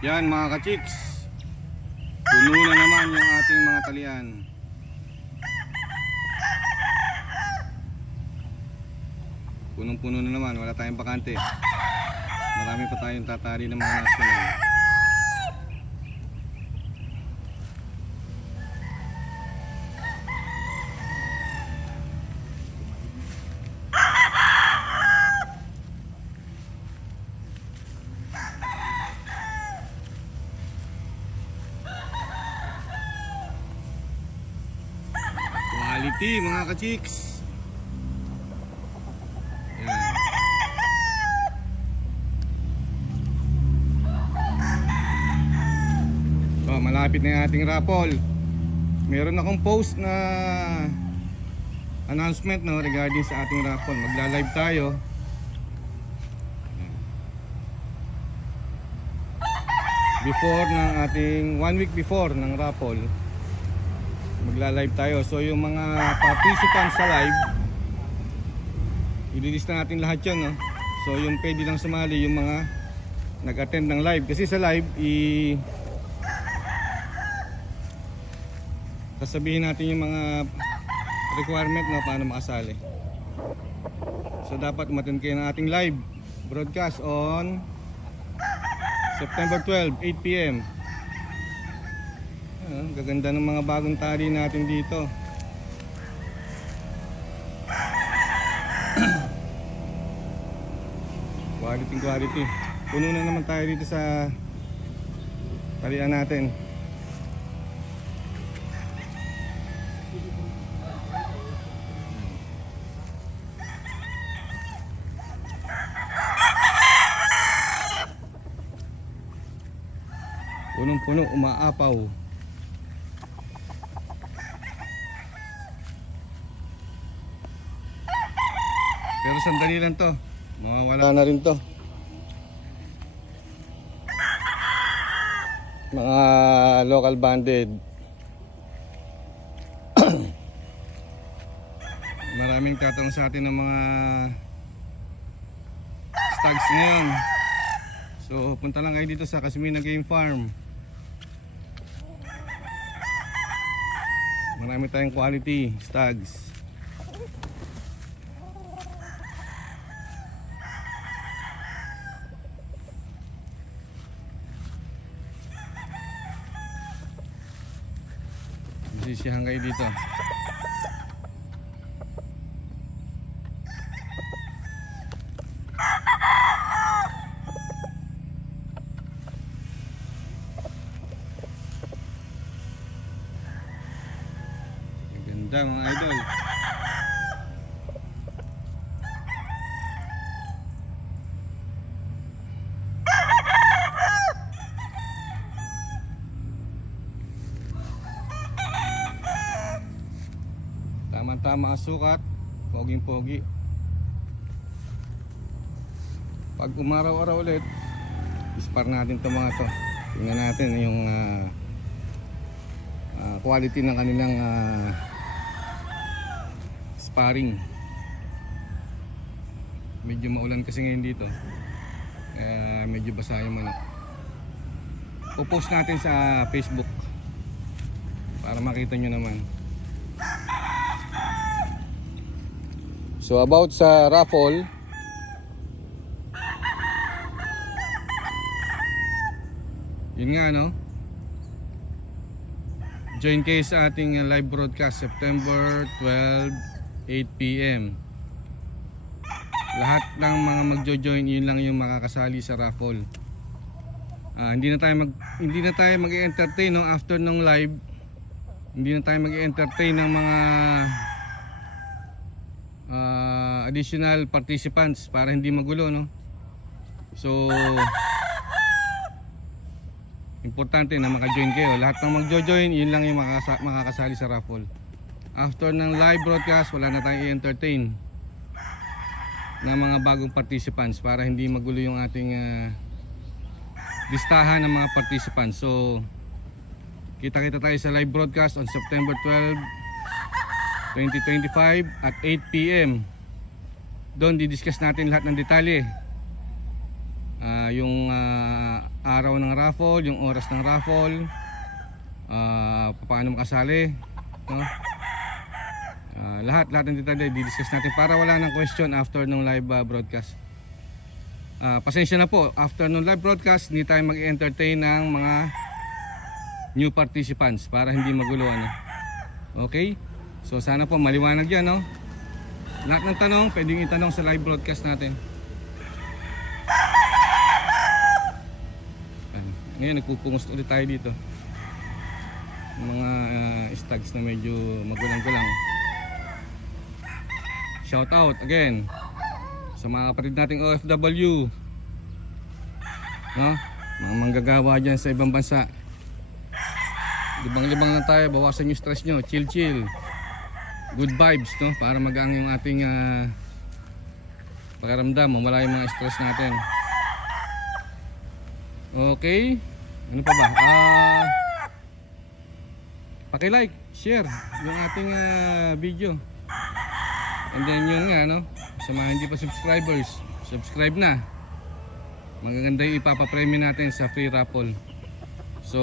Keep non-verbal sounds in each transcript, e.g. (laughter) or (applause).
Yan mga ka-chicks. Puno na naman yung ating mga talian. Punong-puno na naman, wala tayong bakante. Marami pa tayong tatali ng mga national. Quality mga ka-chicks. So, malapit na yung ating raffle. Meron akong post na announcement no regarding sa ating raffle. Magla-live tayo. Before ng ating one week before ng raffle magla-live tayo. So yung mga participants sa live, ililist na natin lahat yun. No? So yung pwede lang sumali, yung mga nag-attend ng live. Kasi sa live, i sasabihin natin yung mga requirement na paano makasali. So dapat umattend kayo ng ating live broadcast on September 12, 8 p.m. Ah, gaganda ng mga bagong tali natin dito. (clears throat) quality quality. Puno na naman tayo dito sa talian natin. Punong-puno, umaapaw. Pero sandali lang to. Mawawala na rin to. Mga local banded. (clears throat) Maraming tatanong sa atin ng mga stags ngayon. So punta lang kayo dito sa Casmina Game Farm. Marami tayong quality stags. Sisiyahan kayo dito. Ang Ganda mga idol. Tama-tama ang sukat, poging-pogi. Pag umaraw-araw ulit, ispar natin itong mga to. Tingnan natin yung ah, ah, quality ng kanilang ah, sparring. Medyo maulan kasi ngayon dito. Kaya medyo basa yung manok. Pupost natin sa Facebook para makita nyo naman. So about sa raffle Yun nga no? Join kayo sa ating uh, live broadcast September 12 8pm Lahat ng mga magjo-join yun lang yung makakasali sa raffle. Ah, hindi na tayo mag hindi na tayo mag-entertain no? After ng live hindi na tayo mag-entertain ng mga ah, additional participants para hindi magulo no? So importante na maka-join kayo. Lahat ng magjo-join yun lang yung makakasa- makakasali sa raffle. After ng live broadcast wala na tayong i-entertain ng mga bagong participants para hindi magulo yung ating ah, listahan ng mga participants. So kita-kita tayo sa live broadcast on September 12 2025 at 8pm doon didiscuss natin lahat ng detalye Ah, yung ah, araw ng raffle, yung oras ng raffle, ah paano makasali, no? Ah, lahat, lahat ng detalye di-discuss natin para wala nang question after ng live ah, broadcast. Ah, pasensya na po, after ng live broadcast, hindi tayo mag-entertain ng mga new participants para hindi magulo ano. Okay? So sana po maliwanag 'yan, no? Lahat ng tanong, pwedeng itanong sa live broadcast natin. Ngayon, nagpupungos ulit tayo dito. Mga ah, stags na medyo magulang-gulang. Shout out again sa mga kapatid nating OFW. No? Mga manggagawa dyan sa ibang bansa. Libang-libang lang tayo, bawasan yung stress nyo. Chill, chill. Good vibes, no? Para magaan yung ating ah, pakiramdam. Mawala yung mga stress natin. Okay. Ano pa ba? Ah... paki-like, share yung ating ah, video. And then yun nga, no? Sa mga hindi pa subscribers, subscribe na. Magaganda yung ipapapremyo natin sa free raffle. So,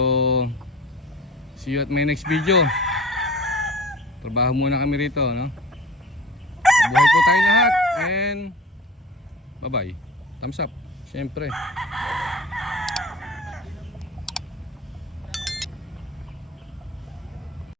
see you at my next video. Trabaho muna kami rito, no? Buhay po tayo lahat and bye-bye. Thumbs up. Siyempre.